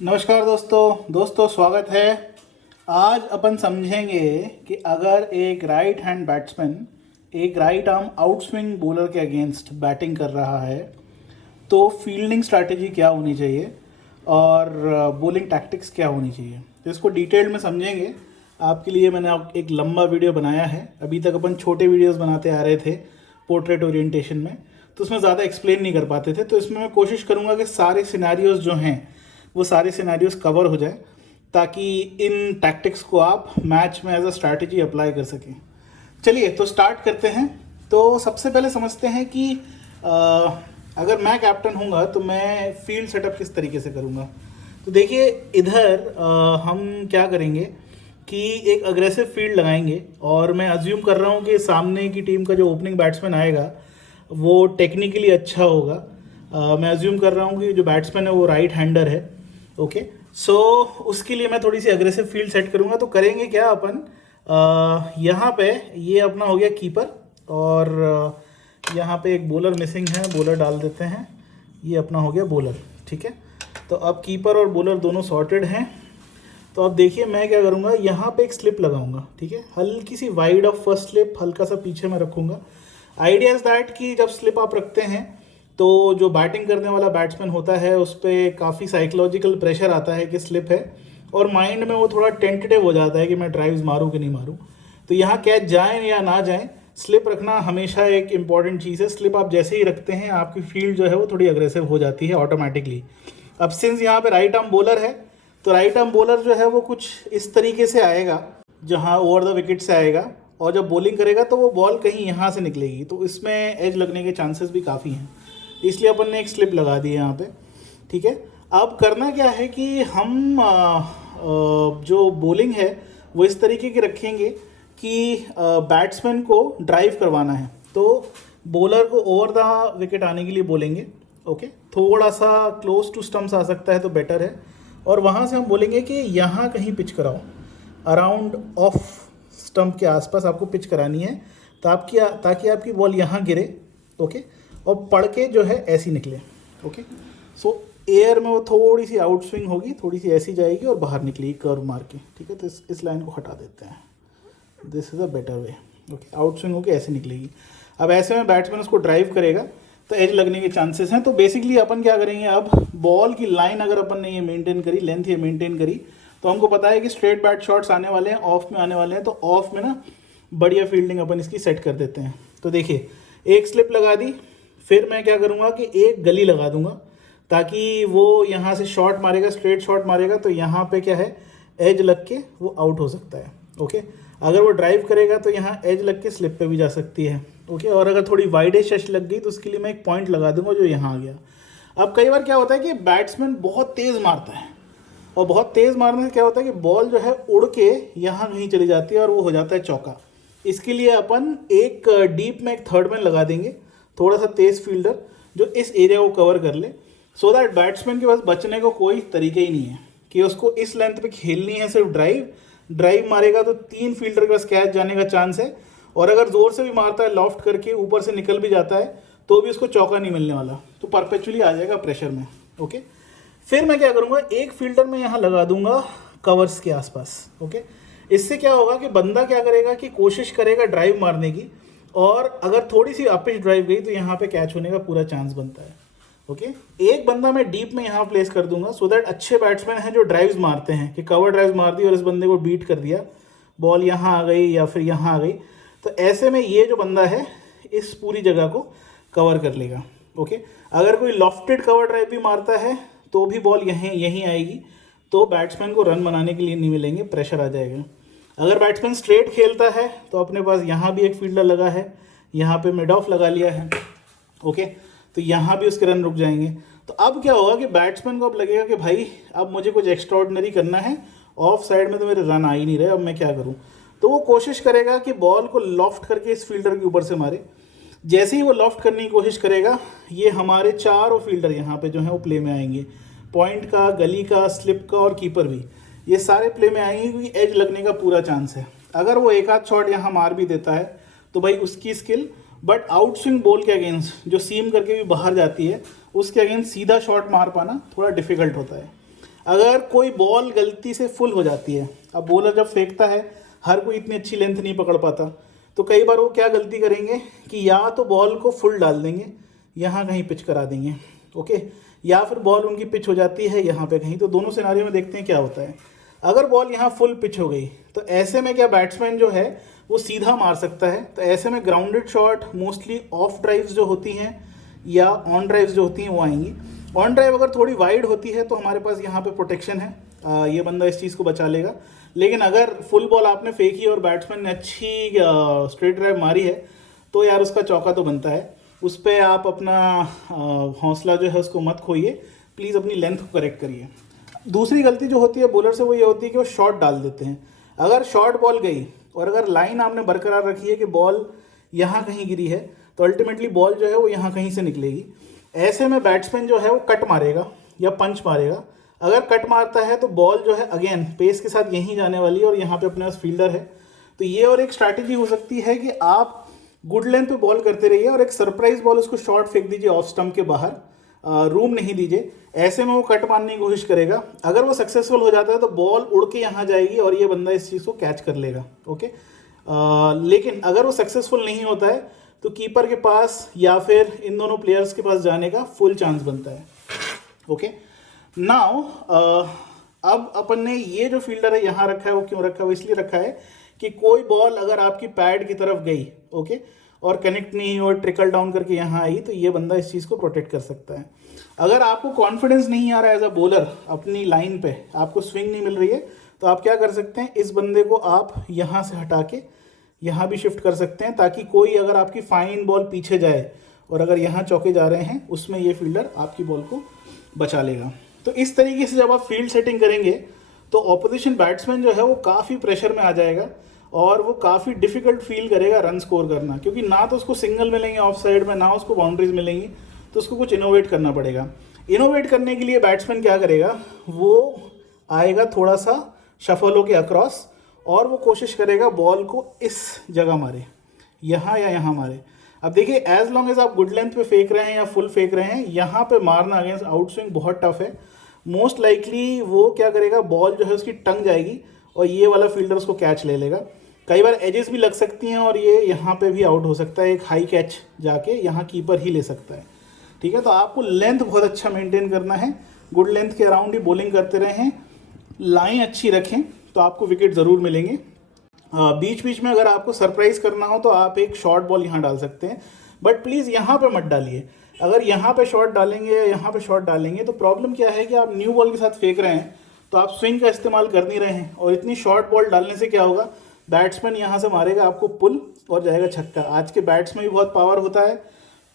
नमस्कार दोस्तों स्वागत है। आज अपन समझेंगे कि अगर एक राइट हैंड बैट्समैन एक राइट आर्म आउटस्विंग बॉलर के अगेंस्ट बैटिंग कर रहा है तो फील्डिंग स्ट्रैटेजी क्या होनी चाहिए और बॉलिंग टैक्टिक्स क्या होनी चाहिए, तो इसको डिटेल में समझेंगे। आपके लिए मैंने एक लंबा वीडियो बनाया है। अभी तक अपन छोटे वीडियोस बनाते आ रहे थे पोर्ट्रेट ओरिएंटेशन में, तो उसमें ज़्यादा एक्सप्लेन नहीं कर पाते थे। तो इसमें मैं कोशिश करूँगा कि सारे सिनेरियोज जो हैं वो सारे सिनेरियोज कवर हो जाए ताकि इन टैक्टिक्स को आप मैच में एज अ स्ट्रैटेजी अप्लाई कर सकें। चलिए तो स्टार्ट करते हैं। तो सबसे पहले समझते हैं कि अगर मैं कैप्टन हूँगा तो मैं फील्ड सेटअप किस तरीके से करूँगा। तो देखिए इधर हम क्या करेंगे कि एक अग्रेसिव फील्ड लगाएंगे और मैं अज्यूम कर रहा हूँ कि सामने की टीम का जो ओपनिंग बैट्समैन आएगा वो टेक्निकली अच्छा होगा। मैं अज्यूम कर रहा हूँ कि जो बैट्समैन है वो राइट हैंडर है। ओके सो उसके लिए मैं थोड़ी सी अग्रेसिव फील्ड सेट करूँगा। तो करेंगे क्या अपन, यहाँ पे ये अपना हो गया कीपर और यहाँ पे एक बॉलर मिसिंग है, बॉलर डाल देते हैं। ये अपना हो गया बॉलर, ठीक है। तो अब कीपर और बॉलर दोनों सॉर्टेड हैं। तो अब देखिए मैं क्या करूँगा, यहाँ पे एक स्लिप लगाऊंगा, ठीक है। हल्की सी वाइड ऑफ फर्स्ट स्लिप, हल्का सा पीछे में रखूँगा। आइडिया इज दैट कि जब स्लिप आप रखते हैं तो जो बैटिंग करने वाला बैट्समैन होता है उस पर काफ़ी साइकोलॉजिकल प्रेशर आता है कि स्लिप है, और माइंड में वो थोड़ा टेंटेटिव हो जाता है कि मैं ड्राइव्स मारूँ कि नहीं मारूँ। तो यहाँ कैच जाएँ या ना जाएँ, स्लिप रखना हमेशा एक इंपॉर्टेंट चीज़ है। स्लिप आप जैसे ही रखते हैं आपकी फील्ड जो है वो थोड़ी अग्रेसिव हो जाती है ऑटोमेटिकली। अब सिंस यहाँ पे राइट आर्म बॉलर है तो राइट आर्म बॉलर जो है वो कुछ इस तरीके से आएगा, जहाँ ओवर द विकेट से आएगा, और जब बॉलिंग करेगा तो वो बॉल कहीं यहाँ से निकलेगी, तो इसमें एज लगने के चांसेस भी काफ़ी हैं। इसलिए अपन ने एक स्लिप लगा दी है यहाँ पे, ठीक है। अब करना क्या है कि हम जो बॉलिंग है वो इस तरीके की रखेंगे कि बैट्समैन को ड्राइव करवाना है, तो बॉलर को ओवर द विकेट आने के लिए बोलेंगे। ओके, थोड़ा सा क्लोज टू स्टम्प्स आ सकता है तो बेटर है, और वहाँ से हम बोलेंगे कि यहाँ कहीं पिच कराओ, अराउंड ऑफ स्टंप के आसपास आपको पिच करानी है ताकि आपकी बॉल यहाँ गिरे, ओके, और पड़ के जो है ऐसी निकले। ओके सो एयर में वो थोड़ी सी आउट स्विंग होगी, थोड़ी सी ऐसी जाएगी और बाहर निकलेगी कर्व मार के, ठीक है। तो इस लाइन को हटा देते हैं, this is a better way. Okay, out swing होकर ऐसे निकलेगी। अब ऐसे में बैट्समैन उसको ड्राइव करेगा तो एज लगने के चांसेस हैं। तो बेसिकली अपन क्या करेंगे, अब बॉल की लाइन अगर अपन ने ये मेंटेन करी, लेंथ ये मेंटेन करी, तो हमको पता है कि स्ट्रेट बैट शॉट्स आने वाले हैं, ऑफ में आने वाले हैं। तो ऑफ में ना बढ़िया फील्डिंग अपन इसकी सेट कर देते हैं। तो देखिए एक स्लिप लगा दी, फिर मैं क्या करूँगा कि एक गली लगा दूंगा ताकि वो यहाँ से शॉट मारेगा, स्ट्रेट शॉट मारेगा, तो यहाँ पे क्या है एज लग के वो आउट हो सकता है। ओके, अगर वो ड्राइव करेगा तो यहाँ एज लग के स्लिप पे भी जा सकती है। ओके, और अगर थोड़ी वाइडेज शश लग गई तो उसके लिए मैं एक पॉइंट लगा दूंगा जो यहाँ आ गया। अब कई बार क्या होता है कि बैट्समैन बहुत तेज़ मारता है, और बहुत तेज़ मारने से क्या होता है कि बॉल जो है उड़ के यहाँ कहीं चली जाती है और वो हो जाता है चौका। इसके लिए अपन एक डीप में एक थर्ड मैन लगा देंगे, थोड़ा सा तेज़ फील्डर जो इस एरिया को कवर कर ले, सो दैट बैट्समैन के पास बचने को कोई तरीका ही नहीं है कि उसको इस लेंथ पे खेलनी है। सिर्फ ड्राइव मारेगा तो 3 फील्डर के पास कैच जाने का चांस है, और अगर ज़ोर से भी मारता है लॉफ्ट करके ऊपर से निकल भी जाता है तो भी उसको चौका नहीं मिलने वाला, तो परपेचुअली आ जाएगा प्रेशर में। ओके, फिर मैं क्या करूँगा, एक फील्डर मैं यहाँ लगा दूंगा कवर्स के आसपास। ओके, इससे क्या होगा कि बंदा क्या करेगा कि कोशिश करेगा ड्राइव मारने की, और अगर थोड़ी सी अपिश ड्राइव गई तो यहाँ पे कैच होने का पूरा चांस बनता है। ओके, एक बंदा मैं डीप में यहाँ प्लेस कर दूंगा सो दैट अच्छे बैट्समैन हैं जो ड्राइव्स मारते हैं कि कवर ड्राइव मार दी और इस बंदे को बीट कर दिया, बॉल यहाँ आ गई या फिर यहाँ आ गई, तो ऐसे में ये जो बंदा है इस पूरी जगह को कवर कर लेगा। ओके, अगर कोई लॉफ्टेड कवर ड्राइव भी मारता है तो भी बॉल यहीं आएगी, तो बैट्समैन को रन बनाने के लिए नहीं मिलेंगे, प्रेशर आ जाएगा। अगर बैट्समैन स्ट्रेट खेलता है तो अपने पास यहाँ भी एक फील्डर लगा है, यहाँ पे मिड ऑफ लगा लिया है। ओके, तो यहाँ भी उसके रन रुक जाएंगे। तो अब क्या होगा कि बैट्समैन को अब लगेगा कि भाई अब मुझे कुछ एक्स्ट्राऑर्डिनरी करना है, ऑफ साइड में तो मेरे रन आ ही नहीं रहे, अब मैं क्या करूँ। तो वो कोशिश करेगा कि बॉल को लॉफ्ट करके इस फील्डर के ऊपर से मारे। जैसे ही वो लॉफ्ट करने की कोशिश करेगा, ये हमारे चारों फील्डर यहाँ पे जो है वो प्ले में आएंगे, पॉइंट का, गली का, स्लिप का और कीपर भी, ये सारे प्ले में आएंगे क्योंकि एज लगने का पूरा चांस है। अगर वो एक आध शॉट यहाँ मार भी देता है तो भाई उसकी skill, but out swing ball के अगेंस्ट जो सीम करके भी बाहर जाती है उसके अगेंस्ट सीधा शॉट मार पाना थोड़ा डिफिकल्ट होता है। अगर कोई बॉल गलती से फुल हो जाती है, अब बॉलर जब फेंकता है हर कोई इतनी अच्छी लेंथ नहीं पकड़ पाता, तो कई बार वो क्या गलती करेंगे कि या तो बॉल को फुल डाल देंगे, यहाँ कहीं पिच करा देंगे, ओके, या फिर बॉल उनकी पिच हो जाती है यहाँ पे कहीं। तो दोनों सिनारियों में देखते हैं क्या होता है। अगर बॉल यहाँ फुल पिच हो गई तो ऐसे में क्या बैट्समैन जो है वो सीधा मार सकता है। तो ऐसे में grounded shot mostly of drives जो होती हैं या ऑन ड्राइव्स जो होती हैं वो आएंगी। ऑन ड्राइव अगर थोड़ी वाइड होती है तो हमारे पास यहाँ पे प्रोटेक्शन है, ये बंदा इस चीज़ को बचा लेगा। लेकिन अगर फुल बॉल आपने फेंकी और बैट्समैन ने अच्छी स्ट्रेट ड्राइव मारी है तो यार उसका चौका तो बनता है। उस पर आप अपना हौसला जो है उसको मत खोइए, प्लीज़ अपनी लेंथ को करेक्ट करिए। दूसरी गलती जो होती है बॉलर से वो ये होती है कि वो शॉट डाल देते हैं। अगर शॉर्ट बॉल गई और अगर लाइन आपने बरकरार रखी है कि बॉल यहाँ कहीं गिरी है तो अल्टीमेटली बॉल जो है वो यहाँ कहीं से निकलेगी। ऐसे में बैट्समैन जो है वो कट मारेगा या पंच मारेगा। अगर कट मारता है तो बॉल जो है अगेन पेस के साथ यहीं जाने वाली है और यहाँ पे अपने पास फील्डर है। तो ये और एक स्ट्रैटेजी हो सकती है कि आप गुड लेंथ पे बॉल करते रहिए और एक सरप्राइज बॉल उसको शॉर्ट फेंक दीजिए ऑफ स्टंप के बाहर, रूम नहीं दीजिए। ऐसे में वो कट मारने की कोशिश करेगा। अगर वो सक्सेसफुल हो जाता है तो बॉल उड़ के यहाँ जाएगी और ये बंदा इस चीज़ को कैच कर लेगा, ओके। लेकिन अगर वो सक्सेसफुल नहीं होता है तो कीपर के पास या फिर इन दोनों प्लेयर्स के पास जाने का फुल चांस बनता है, ओके। नाउ अब अपन ने ये जो फील्डर है यहाँ रखा है, वो क्यों रखा है? वो इसलिए रखा है कि कोई बॉल अगर आपकी पैड की तरफ गई, ओके, और कनेक्ट नहीं और ट्रिकल डाउन करके यहाँ आई तो ये बंदा इस चीज़ को प्रोटेक्ट कर सकता है। अगर आपको कॉन्फिडेंस नहीं आ रहा है एज अ बॉलर, अपनी लाइन पे आपको स्विंग नहीं मिल रही है, तो आप क्या कर सकते हैं, इस बंदे को आप यहाँ से हटा के यहाँ भी शिफ्ट कर सकते हैं, ताकि कोई अगर आपकी फाइन बॉल पीछे जाए और अगर यहाँ चौके जा रहे हैं उसमें ये फील्डर आपकी बॉल को बचा लेगा। तो इस तरीके से जब आप फील्ड सेटिंग करेंगे तो ऑपोजिशन बैट्समैन जो है वो काफ़ी प्रेशर में आ जाएगा और वो काफ़ी डिफिकल्ट फील करेगा रन स्कोर करना, क्योंकि ना तो उसको सिंगल मिलेंगे ऑफ साइड में, ना उसको बाउंड्रीज मिलेंगी। तो उसको कुछ इनोवेट करना पड़ेगा। इनोवेट करने के लिए बैट्समैन क्या करेगा, वो आएगा थोड़ा सा शफल होके अक्रॉस और वो कोशिश करेगा बॉल को इस जगह मारे, यहाँ या यहाँ मारे। अब देखिए एज लॉन्ग एज आप गुड लेंथ पे फेंक रहे हैं या फुल फेंक रहे हैं, यहाँ पे मारना अगेंस्ट आउट स्विंग बहुत टफ है। मोस्ट लाइकली वो क्या करेगा, बॉल जो है उसकी टंग जाएगी और ये वाला फील्डर उसको कैच ले लेगा। कई बार एजेस भी लग सकती हैं और ये यहाँ पे भी आउट हो सकता है, एक हाई कैच जाके यहाँ कीपर ही ले सकता है, ठीक है। तो आपको लेंथ बहुत अच्छा मेंटेन करना है, गुड लेंथ के अराउंड ही बॉलिंग करते रहें, लाइन अच्छी रखें तो आपको विकेट ज़रूर मिलेंगे। बीच बीच में अगर आपको सरप्राइज करना हो तो आप एक शॉर्ट बॉल यहाँ डाल सकते हैं, बट प्लीज़ यहाँ पे मत डालिए। अगर यहाँ पे शॉट डालेंगे या यहाँ पे शॉट डालेंगे तो प्रॉब्लम क्या है कि आप न्यू बॉल के साथ फेंक रहे हैं तो आप स्विंग का इस्तेमाल कर नहीं रहे हैं, और इतनी शॉर्ट बॉल डालने से क्या होगा, बैट्समैन यहाँ से मारेगा आपको पुल और जाएगा छक्का। आज के बैट्स में भी बहुत पावर होता है,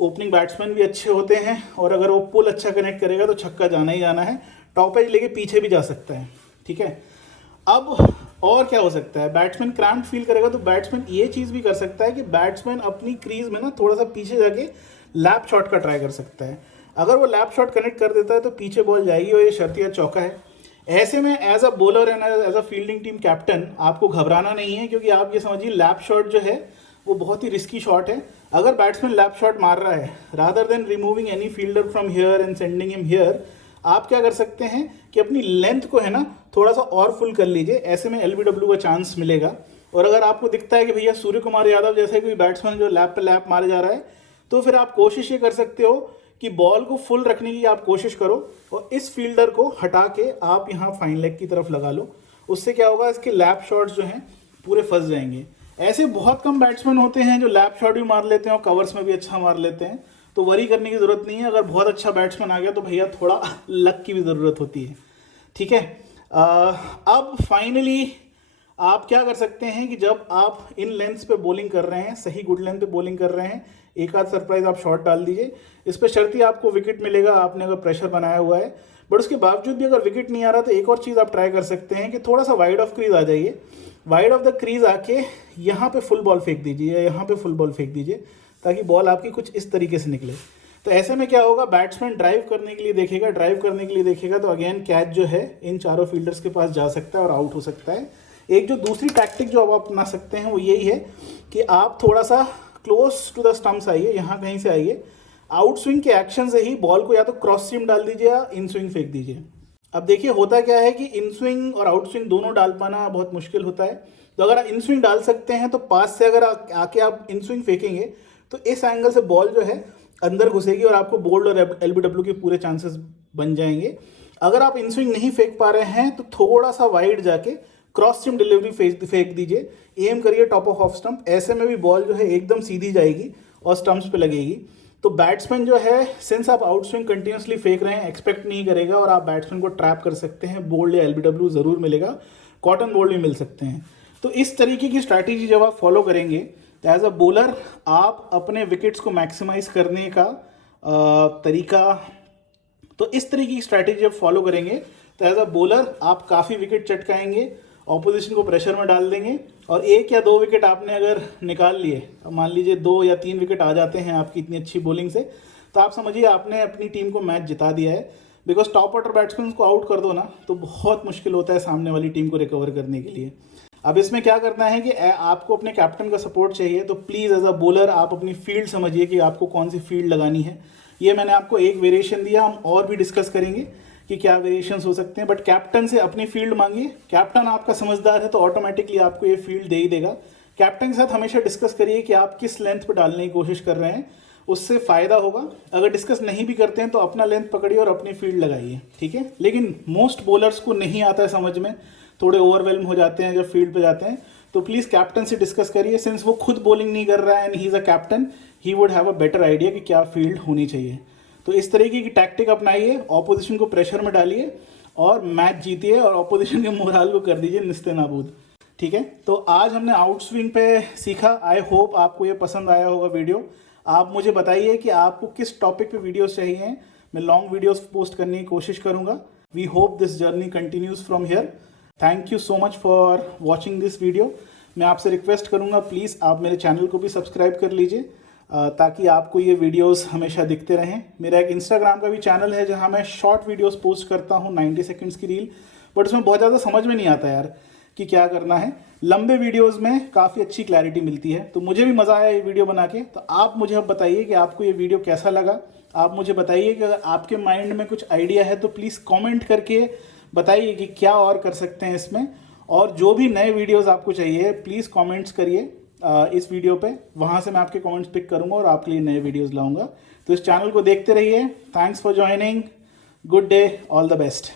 ओपनिंग बैट्समैन भी अच्छे होते हैं, और अगर वो पुल अच्छा कनेक्ट करेगा तो छक्का जाना ही जाना है, टॉप एज लेके पीछे भी जा सकता है, ठीक है। अब और क्या हो सकता है, बैट्समैन क्रैम्प फील करेगा तो बैट्समैन ये चीज़ भी कर सकता है कि बैट्समैन अपनी क्रीज में ना थोड़ा सा पीछे जाके लैप शॉट का ट्राई कर सकता है। अगर वो लैप शॉट कनेक्ट कर देता है तो पीछे बॉल जाएगी और ये शर्तिया चौका है। ऐसे में as a bowler and as a fielding team captain आपको घबराना नहीं है, क्योंकि आप ये समझिए लैप शॉट जो है वो बहुत ही रिस्की शॉट है। अगर बैट्समैन लैप शॉट मार रहा है, rather than removing any fielder from here and sending him here, आप क्या कर सकते हैं कि अपनी लेंथ को है ना थोड़ा सा और फुल कर लीजिए। ऐसे में एलबीडब्ल्यू का चांस मिलेगा। और अगर आपको दिखता है कि भैया सूर्य कुमार यादव जैसे कोई बैट्समैन जो लैप पे लैप मारे जा रहा है, तो फिर आप कोशिश ये कर सकते हो कि बॉल को फुल रखने की आप कोशिश करो और इस फील्डर को हटा के आप यहाँ फाइन लेग की तरफ लगा लो। उससे क्या होगा, इसके लैप शॉट्स जो हैं पूरे फंस जाएंगे। ऐसे बहुत कम बैट्समैन होते हैं जो लैप शॉट भी मार लेते हैं और कवर्स में भी अच्छा मार लेते हैं, तो वरी करने की ज़रूरत नहीं है। अगर बहुत अच्छा बैट्समैन आ गया तो भैया थोड़ा लक की भी ज़रूरत होती है, ठीक है। अब फाइनली आप क्या कर सकते हैं कि जब आप इन लेंथ्स पे बॉलिंग कर रहे हैं, सही गुड लेंथ पे बॉलिंग कर रहे हैं, एक आध सरप्राइज आप शॉट डाल दीजिए। इस पर शर्ती आपको विकेट मिलेगा, आपने अगर प्रेशर बनाया हुआ है। बट उसके बावजूद भी अगर विकेट नहीं आ रहा तो एक और चीज़ आप ट्राई कर सकते हैं कि थोड़ा सा वाइड ऑफ क्रीज आ जाइए। वाइड ऑफ द क्रीज आके यहाँ पे फुल बॉल फेंक दीजिए या यहाँ पे फुल बॉल फेंक दीजिए, ताकि बॉल आपकी कुछ इस तरीके से निकले। तो ऐसे में क्या होगा, बैट्समैन ड्राइव करने के लिए देखेगा तो अगेन कैच जो है इन चारों फील्डर्स के पास जा सकता है और आउट हो सकता है। एक जो दूसरी टैक्टिक जो आप अपना सकते हैं वो यही है कि आप थोड़ा सा क्लोज टू द स्टम्प्स आइए, यहाँ कहीं से आइए। आउट स्विंग के एक्शन से ही बॉल को या तो क्रॉस सीम डाल दीजिए या इन स्विंग फेंक दीजिए। अब देखिए होता क्या है कि इन स्विंग और आउट स्विंग दोनों डाल पाना बहुत मुश्किल होता है। तो अगर आप इन स्विंग डाल सकते हैं तो पास से अगर आके आप इन स्विंग फेंकेंगे तो इस एंगल से बॉल जो है अंदर घुसेगी और आपको बोल्ड और एलबीडब्ल्यू के पूरे चांसेस बन जाएंगे। अगर आप इन स्विंग नहीं फेंक पा रहे हैं तो थोड़ा सा वाइड जाके क्रॉस स्टिम डिलीवरी फेंक दीजिए, एम करिए टॉप ऑफ ऑफ स्टंप। ऐसे में भी बॉल जो है एकदम सीधी जाएगी और स्टंप्स पे लगेगी। तो बैट्समैन जो है सिंस आप आउट स्विंग कंटिन्यूसली फेंक रहे हैं एक्सपेक्ट नहीं करेगा और आप बैट्समैन को ट्रैप कर सकते हैं। बोल्ड या एलबीडब्ल्यू जरूर मिलेगा, कॉटन बोल्ड भी मिल सकते हैं। तो इस तरीके की स्ट्रैटेजी जब आप फॉलो करेंगे तो एज अ बॉलर आप अपने विकेट्स को मैक्सिमाइज करने का तरीका, तो इस तरीके की स्ट्रैटेजी जब फॉलो करेंगे तो एज अ बॉलर आप काफ़ी विकेट चटकाएंगे, ऑपोजिशन को प्रेशर में डाल देंगे। और 1 या 2 विकेट आपने अगर निकाल लिए, मान लीजिए 2 या 3 विकेट आ जाते हैं आपकी इतनी अच्छी बॉलिंग से, तो आप समझिए आपने अपनी टीम को मैच जिता दिया है। बिकॉज टॉप ऑर्डर बैट्समैन को आउट कर दो ना तो बहुत मुश्किल होता है सामने वाली टीम को रिकवर करने के लिए। अब इसमें क्या करना है कि आपको अपने कैप्टन का सपोर्ट चाहिए, तो प्लीज़ एज अ बॉलर आप अपनी फील्ड समझिए कि आपको कौन सी फील्ड लगानी है। ये मैंने आपको एक वेरिएशन दिया, हम और भी डिस्कस करेंगे कि क्या वेरिएशंस हो सकते हैं। बट कैप्टन से अपनी फील्ड मांगिए, कैप्टन आपका समझदार है तो ऑटोमेटिकली आपको ये फील्ड दे ही देगा। कैप्टन के साथ हमेशा डिस्कस करिए कि आप किस लेंथ पर डालने की कोशिश कर रहे हैं, उससे फ़ायदा होगा। अगर डिस्कस नहीं भी करते हैं तो अपना लेंथ पकड़िए और अपनी फील्ड लगाइए, ठीक है। लेकिन मोस्ट बॉलर्स को नहीं आता है समझ में, थोड़े ओवरवेल्म हो जाते हैं जब फील्ड पे जाते हैं। तो प्लीज़ कैप्टन से डिस्कस करिए, सिंस वो खुद बॉलिंग नहीं कर रहा है and he is a captain, he would have a better idea कि क्या फील्ड होनी चाहिए। तो इस तरीके की टैक्टिक अपनाइए, ऑपोजिशन को प्रेशर में डालिए और मैच जीतिए और ऑपोजिशन के मोराल को कर दीजिए निस्ते नाबूद, ठीक है। तो आज हमने आउट स्विंग पे सीखा। आई होप आपको ये पसंद आया होगा वीडियो। आप मुझे बताइए कि आपको किस टॉपिक पे वीडियोस चाहिए, मैं लॉन्ग वीडियोस पोस्ट करने की कोशिश करूँगा। We hope this journey continues from here. Thank you so much for watching this video. मैं आपसे रिक्वेस्ट करूँगा प्लीज़ आप मेरे चैनल को भी सब्सक्राइब कर लीजिए ताकि आपको ये वीडियोस हमेशा दिखते रहें। मेरा एक इंस्टाग्राम का भी चैनल है जहाँ मैं शॉर्ट वीडियोस पोस्ट करता हूँ, 90 सेकंड्स की रील, बट उसमें बहुत ज़्यादा समझ में नहीं आता यार कि क्या करना है। लंबे वीडियोस में काफ़ी अच्छी क्लैरिटी मिलती है। तो मुझे भी मज़ा आया ये वीडियो बना के। तो आप मुझे अब बताइए कि आपको ये वीडियो कैसा लगा। आप मुझे बताइए कि अगर आपके माइंड में कुछ आइडिया है तो प्लीज़ कॉमेंट करके बताइए कि क्या और कर सकते हैं इसमें। और जो भी नए वीडियोज़ आपको चाहिए प्लीज़ कॉमेंट्स करिए इस वीडियो पे, वहाँ से मैं आपके कमेंट्स पिक करूँगा और आपके लिए नए वीडियोस लाऊंगा। तो इस चैनल को देखते रहिए। Thanks for joining, good day, all the best.